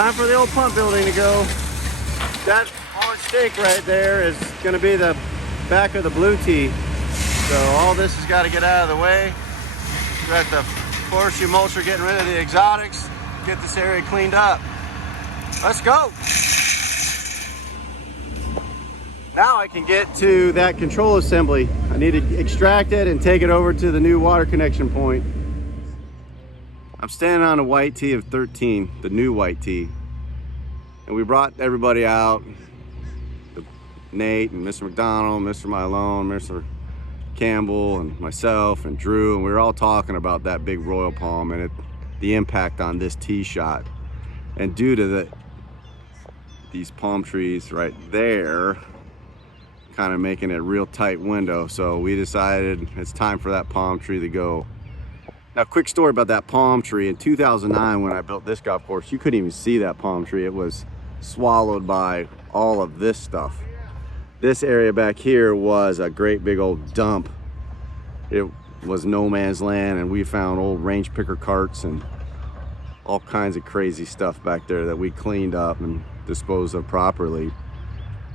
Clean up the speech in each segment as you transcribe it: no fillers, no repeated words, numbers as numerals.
Time for the old pump building to go. That orange stake right there is going to be the back of the blue tee. So all this has got to get out of the way. We're at the forestry mulcher getting rid of the exotics. Get this area cleaned up. Let's go. Now I can get to that control assembly. I need to extract it and take it over to the new water connection point. I'm standing on a white tee of 13, the new white tee. And we brought everybody out, Nate and Mr. McDonald, Mr. Mylone, Mr. Campbell and myself and Drew, and we were all talking about that big royal palm and the impact on this tee shot. And due to these palm trees right there, kind of making it a real tight window, so we decided it's time for that palm tree to go. Now, quick story about that palm tree. In 2009, when I built this golf course, you couldn't even see that palm tree. It was swallowed by all of this stuff. This area back here was a great big old dump. It was no man's land, and we found old range picker carts and all kinds of crazy stuff back there that we cleaned up and disposed of properly.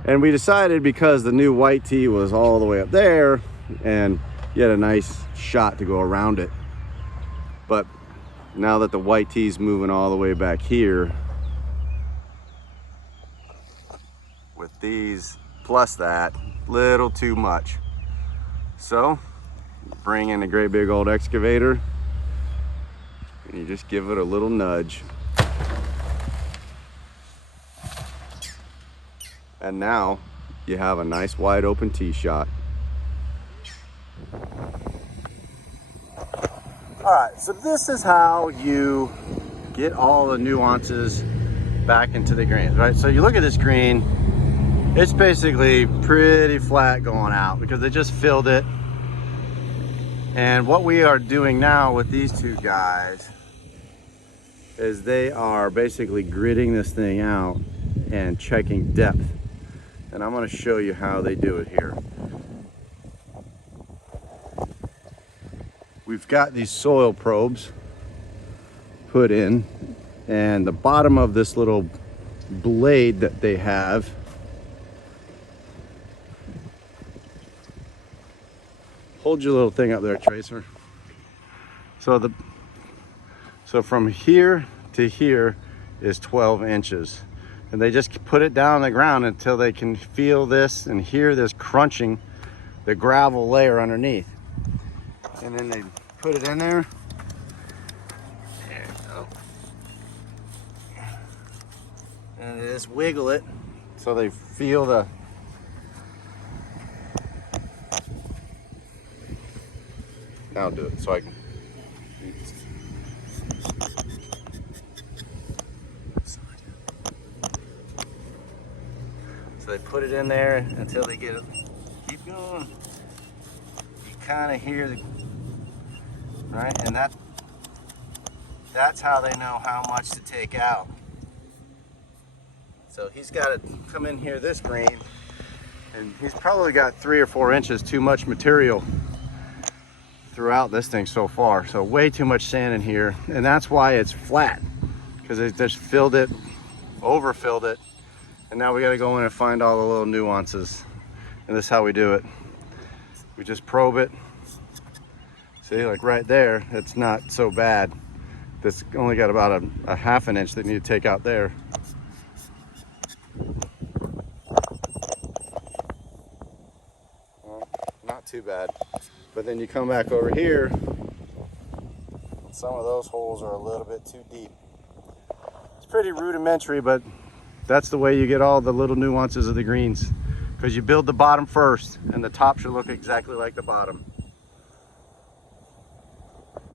And we decided, because the new white tee was all the way up there and you had a nice shot to go around it. But now that the white tee's moving all the way back here, with these plus that, little too much. So bring in a great big old excavator and you just give it a little nudge. And now you have a nice wide open tee shot. All right, so this is how you get all the nuances back into the greens, right? So you look at this green, it's basically pretty flat going out because they just filled it. And what we are doing now with these two guys is they are basically gridding this thing out and checking depth. And I'm going to show you how they do it here. We've got these soil probes put in, and the bottom of this little blade that they have hold your little thing up there, Tracer. So from here to here is 12 inches. And they just put it down on the ground until they can feel this and hear this crunching the gravel layer underneath. And then they put it in there. There we go. And they just wiggle it so they feel the now do it so I can. So they put it in there until they get it. Keep going. You kind of hear the right, and that's how they know how much to take out. So he's got to come in here this green, and he's probably got 3 or 4 inches too much material throughout this thing so far. So way too much sand in here, and that's why it's flat, because they just filled it, overfilled it, and now we got to go in and find all the little nuances. And this is how we do it. We just probe it. See, like right there, it's not so bad. This only got about a half an inch that you need to take out there. Well, not too bad. But then you come back over here, some of those holes are a little bit too deep. It's pretty rudimentary, but that's the way you get all the little nuances of the greens, because you build the bottom first and the top should look exactly like the bottom.